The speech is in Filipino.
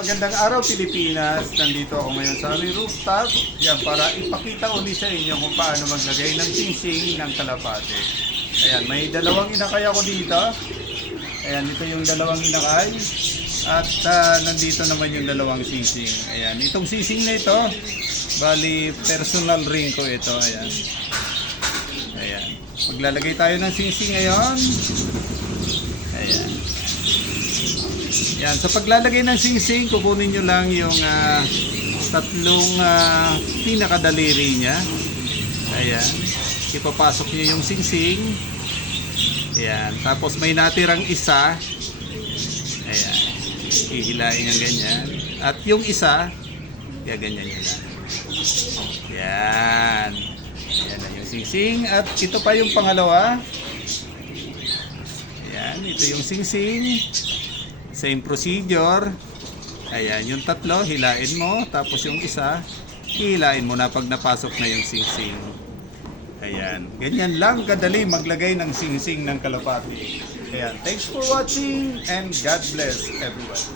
Magandang araw Pilipinas. Nandito ako ngayon sa aming rooftop. Yan, para ipakita uli sa inyo kung paano maglagay ng singsing ng kalapate. Ayan, may dalawang inakay ako dito. Ayan, ito yung dalawang inakay. At nandito naman yung dalawang singsing. Ayan, itong singsing na ito, bali personal ring ko ito. Ayan. Ayan. Maglalagay tayo ng singsing ngayon. Ayan. Yan, sa paglalagay ng singsing, kukunin nyo lang yung tatlong pinakadaliri niya. Ayan. Ipapasok nyo yung singsing. Ayan. Tapos may natirang isa. Ayan. Hihilain yung ganyan. At yung isa, gaganyan nyo lang. Ayan. Ayan na yung singsing. At ito pa yung pangalawa. Ayan. Ito yung singsing. Same procedure. Ayan, yung tatlo, hilain mo. Tapos yung isa, hilain mo na pag napasok na yung singsing. Ayan. Ganyan lang kadali maglagay ng singsing ng kalapati. Ayan. Thanks for watching and God bless everyone.